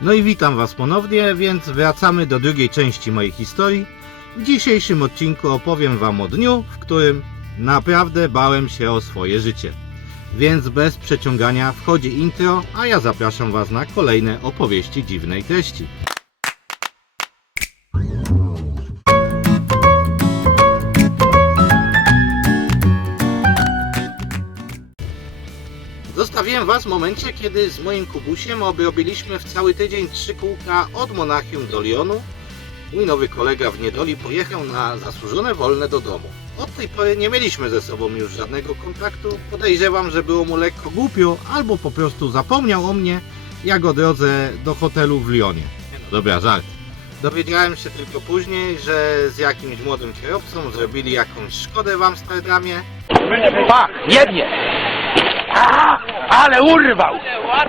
No i witam Was ponownie, więc wracamy do drugiej części mojej historii. W dzisiejszym odcinku opowiem Wam o dniu, w którym naprawdę bałem się o swoje życie. Więc bez przeciągania wchodzi intro, a ja zapraszam Was na kolejne opowieści dziwnej treści. Zostawiłem Was w momencie, kiedy z moim Kubusiem obrobiliśmy w cały tydzień trzy kółka od Monachium do Lyonu. Mój nowy kolega w niedoli pojechał na zasłużone wolne do domu. Od tej pory nie mieliśmy ze sobą już żadnego kontaktu. Podejrzewam, że było mu lekko głupio, albo po prostu zapomniał o mnie, jak o drodze do hotelu w Lyonie. Nie No dobra, żart. Dowiedziałem się tylko później, że z jakimś młodym kierowcą zrobili jakąś szkodę w Amsterdamie. Pach, jednie! A, ale urwał!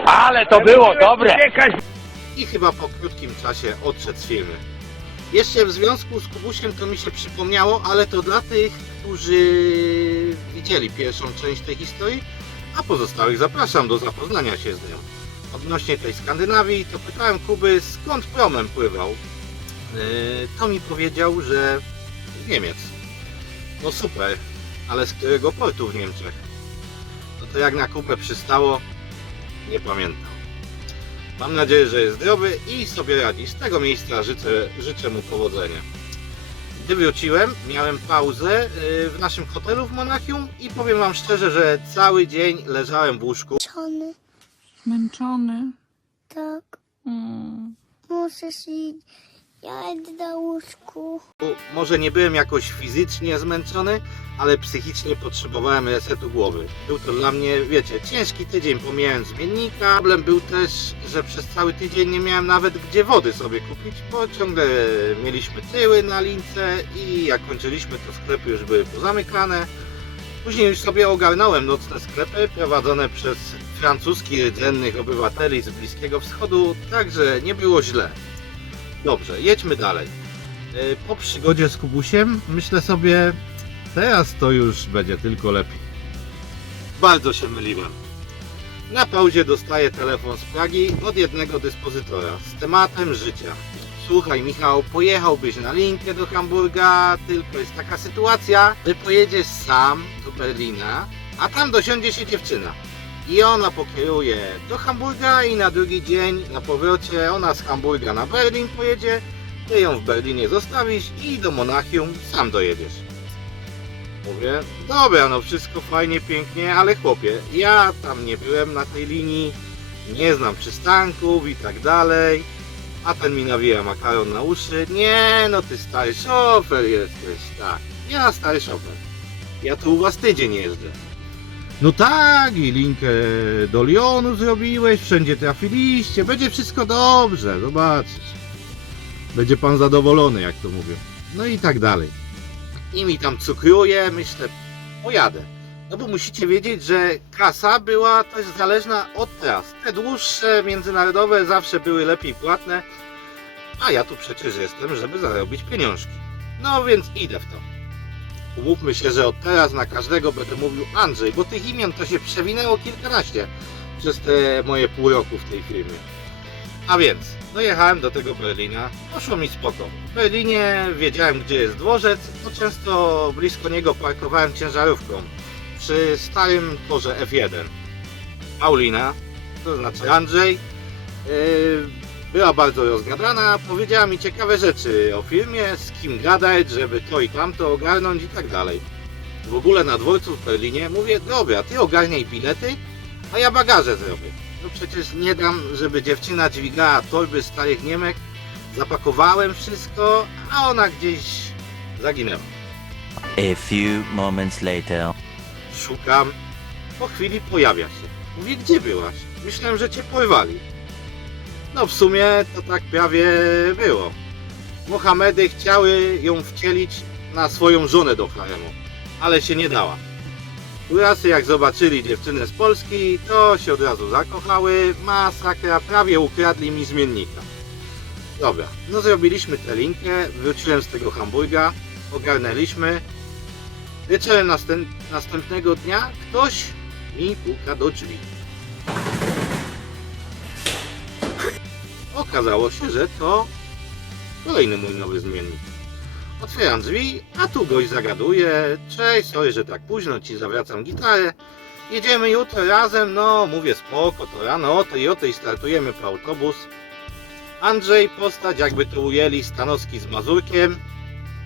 Ale to było dobre! i chyba po krótkim czasie odszedł z firmy. Jeszcze w związku z Kubusiem to mi się przypomniało, ale to dla tych, którzy widzieli pierwszą część tej historii, a pozostałych zapraszam do zapoznania się z nią. Odnośnie tej Skandynawii, to pytałem Kuby skąd promem pływał. Yy, To mi powiedział, że z Niemiec. No super, ale z którego portu w Niemczech? No to jak na kupę przystało, nie pamiętam. Mam nadzieję, że jest zdrowy i sobie radzi. Z tego miejsca życzę, życzę mu powodzenia. Gdy wróciłem, miałem pauzę yy, w naszym hotelu w Monachium i powiem Wam szczerze, że cały dzień leżałem w łóżku. Zmęczony. Zmęczony. Tak. Mm. Muszę iść. Ja idę do łóżku. Może nie byłem jakoś fizycznie zmęczony, ale psychicznie potrzebowałem resetu głowy. Był to dla mnie, wiecie, ciężki tydzień pomijając zmiennika. Problem był też, że przez cały tydzień nie miałem nawet gdzie wody sobie kupić, bo ciągle mieliśmy tyły na lince i jak kończyliśmy to sklepy już były pozamykane. Później już sobie ogarnąłem nocne sklepy prowadzone przez francuskich rdzennych obywateli z Bliskiego Wschodu, także nie było źle. Dobrze, jedźmy dalej. E, Po przygodzie z Kubusiem myślę sobie, teraz to już będzie tylko lepiej. Bardzo się myliłem. Na pauzie dostaję telefon z Pragi od jednego dyspozytora z tematem życia. Słuchaj Michał, pojechałbyś na linkę do Hamburga, tylko jest taka sytuacja, że pojedziesz sam do Berlina, a tam dosiądzie się dziewczyna. I ona pokieruje do Hamburga i na drugi dzień na powrocie ona z Hamburga na Berlin pojedzie, ty ją w Berlinie zostawisz i do Monachium sam dojedziesz. Mówię, dobra, no wszystko fajnie, pięknie, ale chłopie, ja tam nie byłem na tej linii, nie znam przystanków i tak dalej. A ten mi nawija makaron na uszy. Nie, no ty stary szofer jesteś, tak. Ja stary szofer. Ja tu u was tydzień jeżdżę. No tak, i linkę do Lyonu zrobiłeś, wszędzie trafiliście, będzie wszystko dobrze, zobaczysz. Będzie pan zadowolony, jak to mówię. No i tak dalej. I mi tam cukruje, myślę, pojadę. No bo musicie wiedzieć, że kasa była też zależna od tras. Te dłuższe, międzynarodowe zawsze były lepiej płatne, a ja tu przecież jestem, żeby zarobić pieniążki. No więc idę w to. Umówmy się, że od teraz na każdego będę mówił Andrzej, bo tych imion to się przewinęło kilkanaście przez te moje pół roku w tej firmie. A więc, dojechałem do tego Berlina, poszło mi spoko. W Berlinie wiedziałem gdzie jest dworzec, bo często blisko niego parkowałem ciężarówką przy starym torze F1. Paulina, to znaczy Andrzej, yy, była bardzo rozgadana, powiedziała mi ciekawe rzeczy o firmie, z kim gadać, żeby to i tamto ogarnąć i tak dalej. W ogóle na dworcu w Berlinie mówię, dobra, ty ogarniaj bilety, a ja bagaże zrobię. No przecież nie dam, żeby dziewczyna dźwigała torby starych Niemek. Zapakowałem wszystko, a ona gdzieś zaginęła. A few moments later. Szukam. Po chwili pojawia się. Mówię, gdzie byłaś? Myślałem, że cię porwali. No w sumie to tak prawie było. Mohamedy chciały ją wcielić na swoją żonę do haremu, ale się nie dała. Urasy jak zobaczyli dziewczynę z Polski, to się od razu zakochały. Masakra, prawie ukradli mi zmiennika. Dobra, no zrobiliśmy tę linkę, wróciłem z tego Hamburga, ogarnęliśmy. Wieczorem następ, następnego dnia ktoś mi puka do drzwi. Okazało się, że to kolejny mój nowy zmiennik. Otwieram drzwi, a tu gość zagaduje. Cześć, sorry, że tak późno ci zawracam gitarę. Jedziemy jutro razem, no mówię spoko, to rano o tej i o tej startujemy po autobus. Andrzej, postać jakby to ujęli, Stanowski z Mazurkiem.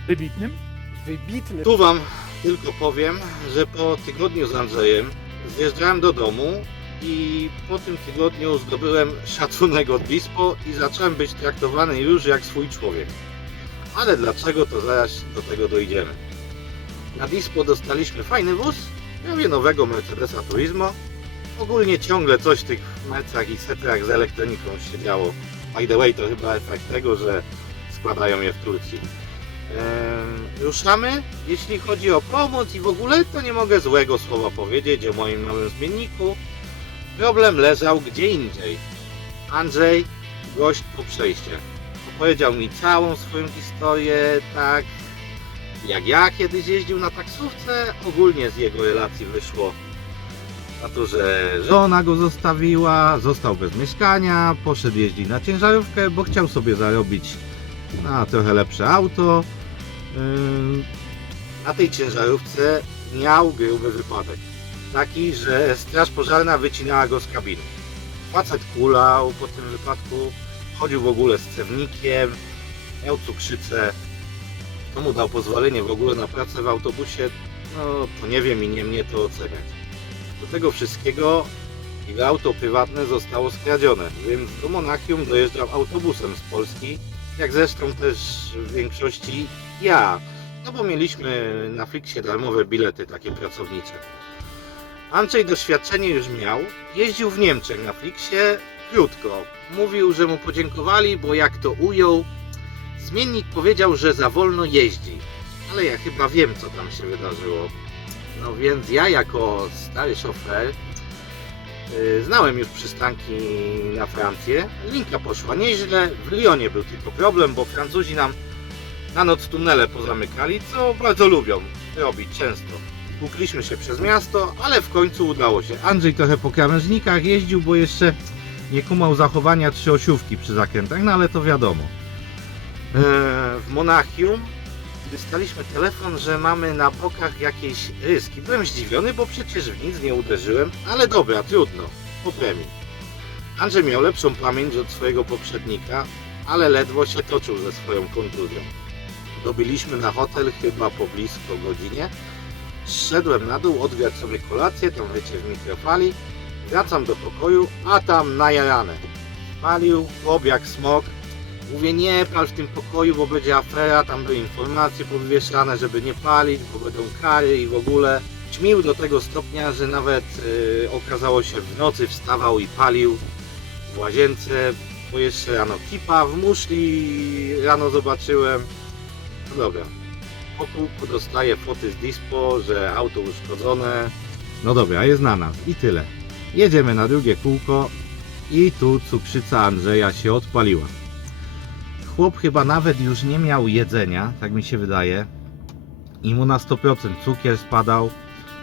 Wybitnym? Wybitny. Tu wam tylko powiem, że po tygodniu z Andrzejem zjeżdżałem do domu i po tym tygodniu zdobyłem szacunek od Dispo i zacząłem być traktowany już jak swój człowiek. Ale dlaczego to zaraz do tego dojdziemy. Na Dispo dostaliśmy fajny wóz, prawie nowego Mercedesa Turismo. Ogólnie ciągle coś w tych Mercach i Setrach z elektroniką się działo. By the way, to chyba efekt tego, że składają je w Turcji. Ehm, ruszamy. Jeśli chodzi o pomoc i w ogóle, to nie mogę złego słowa powiedzieć o moim nowym zmienniku. Problem leżał gdzie indziej. Andrzej, gość po przejście. Opowiedział mi całą swoją historię, tak jak ja kiedyś jeździł na taksówce. Ogólnie z jego relacji wyszło na to, że żona go zostawiła, został bez mieszkania, poszedł jeździć na ciężarówkę, bo chciał sobie zarobić na trochę lepsze auto. Ym, Na tej ciężarówce miał gruby wypadek. Taki, że straż pożarna wycinała go z kabiny. Facet kulał po tym wypadku, chodził w ogóle z cewnikiem, miał cukrzycę. Kto mu dał pozwolenie w ogóle na pracę w autobusie, no to nie wiem i nie mnie to oceniać. Do tego wszystkiego jego auto prywatne zostało skradzione, więc do Monachium dojeżdżał autobusem z Polski, jak zresztą też w większości ja, no bo mieliśmy na Flixie darmowe bilety takie pracownicze. Andrzej doświadczenie już miał, jeździł w Niemczech na Flixie krótko. Mówił, że mu podziękowali, bo jak to ujął, zmiennik powiedział, że za wolno jeździ. Ale ja chyba wiem, co tam się wydarzyło. No więc ja jako stary szofer yy, znałem już przystanki na Francję. Linka poszła nieźle. W Lyonie był tylko problem, bo Francuzi nam na noc tunele pozamykali, co bardzo lubią robić często. Tłukliśmy się przez miasto, ale w końcu udało się. Andrzej trochę po krawężnikach jeździł, bo jeszcze nie kumał zachowania trzyosiówki przy zakrętach, no ale to wiadomo. Eee, w Monachium dostaliśmy telefon, że mamy na bokach jakieś ryski. Byłem zdziwiony, bo przecież w nic nie uderzyłem, ale dobra, trudno, popremi. Andrzej miał lepszą pamięć od swojego poprzednika, ale ledwo się toczył ze swoją kontuzją. Dobiliśmy na hotel chyba po blisko godzinie. Zszedłem na dół, odgrzać sobie kolację, tam wiecie w mikrofali. Wracam do pokoju, a tam najarane. Palił, chłop jak smok. Mówię, nie pal w tym pokoju, bo będzie afera, tam były informacje podwieszane, żeby nie palić, bo będą kary i w ogóle. Ćmił do tego stopnia, że nawet y, okazało się w nocy wstawał i palił w łazience, bo jeszcze rano kipa w muszli rano zobaczyłem. No dobra, po kółku dostaję foty z dispo, że auto uszkodzone. No dobra, jest na nas i tyle. Jedziemy na drugie kółko i tu cukrzyca Andrzeja się odpaliła. Chłop chyba nawet już nie miał jedzenia, tak mi się wydaje. I mu na 100% cukier spadał.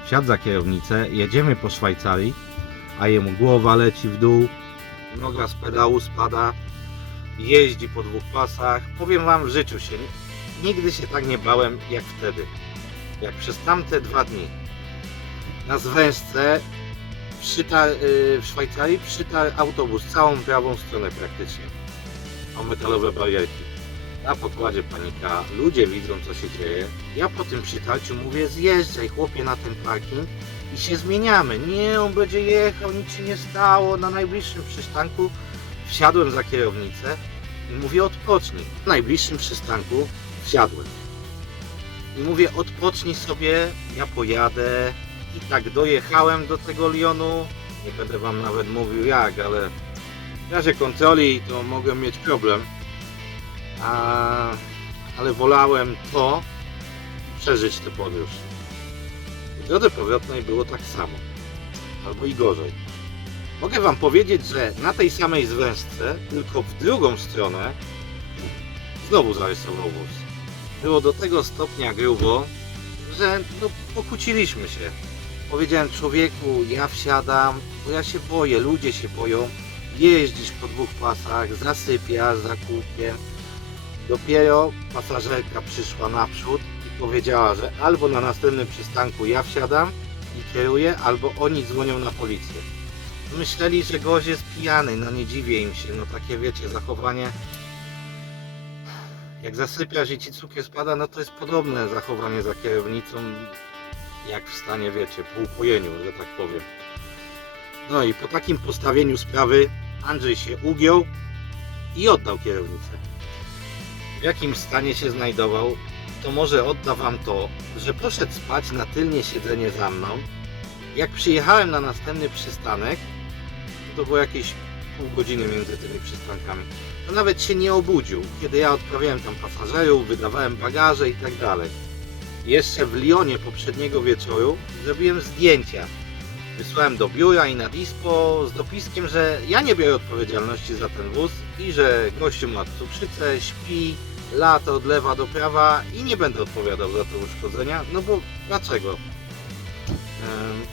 Wsiadł za kierownicę, jedziemy po Szwajcarii, a jemu głowa leci w dół, noga z pedału spada, jeździ po dwóch pasach. Powiem wam, w życiu się nigdy się tak nie bałem jak wtedy. Jak przez tamte dwa dni. Na zwężce przytarł, yy, w Szwajcarii przytarł autobus całą prawą stronę praktycznie. O metalowe barierki. Na pokładzie panika, ludzie widzą co się dzieje. Ja po tym przytarciu mówię zjeżdżaj chłopie na ten parking i się zmieniamy. Nie, on będzie jechał, nic się nie stało. Na najbliższym przystanku wsiadłem za kierownicę i mówię odpocznij. Na najbliższym przystanku wsiadłem. I mówię odpocznij sobie, ja pojadę. I tak dojechałem do tego Lyonu. Nie będę wam nawet mówił jak, ale w razie kontroli to mogłem mieć problem. A, ale wolałem to przeżyć tę podróż. W drodze powrotnej było tak samo. Albo i gorzej. Mogę wam powiedzieć, że na tej samej zwężce, tylko w drugą stronę, znowu zarysował wóz. Było do tego stopnia grubo, że no, pokłóciliśmy się. Powiedziałem człowieku, ja wsiadam, bo ja się boję, ludzie się boją. jeździsz po dwóch pasach, zasypiasz za kółkiem. Dopiero pasażerka przyszła naprzód i powiedziała, że albo na następnym przystanku ja wsiadam i kieruję, albo oni dzwonią na policję. Myśleli, że gość jest pijany, no nie dziwię im się, no takie wiecie, zachowanie jak zasypiasz i ci cukier spada, no to jest podobne zachowanie za kierownicą, jak w stanie, wiecie, po upojeniu, że tak powiem. No i po takim postawieniu sprawy Andrzej się ugiął i oddał kierownicę. W jakim stanie się znajdował, to może odda wam to, że poszedł spać na tylnie siedzenie za mną. Jak przyjechałem na następny przystanek, to było jakieś pół godziny między tymi przystankami, to nawet się nie obudził, kiedy ja odprawiałem tam pasażerów, wydawałem bagaże i tak dalej. Jeszcze w Lyonie poprzedniego wieczoru zrobiłem zdjęcia. Wysłałem do biura i na dispo z dopiskiem, że ja nie biorę odpowiedzialności za ten wóz i że gościu ma cukrzycę, śpi, lata od lewa do prawa i nie będę odpowiadał za te uszkodzenia, no bo dlaczego?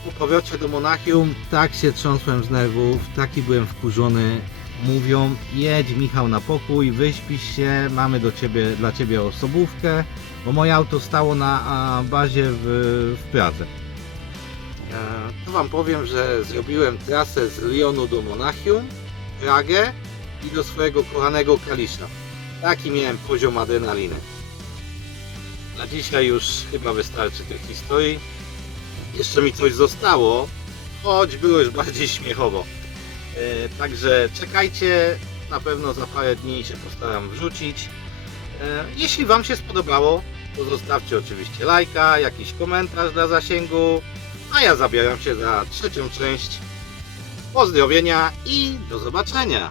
Po powrocie do Monachium tak się trząsłem z nerwów, taki byłem wkurzony. Mówią, jedź Michał na pokój, wyśpisz się, mamy do ciebie, dla ciebie osobówkę, bo moje auto stało na bazie w, w Pradze. E, To wam powiem, że zrobiłem trasę z Lyonu do Monachium, Pragę i do swojego kochanego Kalisza. Taki miałem poziom adrenaliny. Na dzisiaj już chyba wystarczy tych historii. Jeszcze mi coś zostało, choć było już bardziej śmiechowo. E, Także czekajcie, na pewno za parę dni się postaram wrzucić. E, Jeśli Wam się spodobało, to zostawcie oczywiście lajka, jakiś komentarz dla zasięgu, a ja zabieram się za trzecią część. Pozdrowienia i do zobaczenia!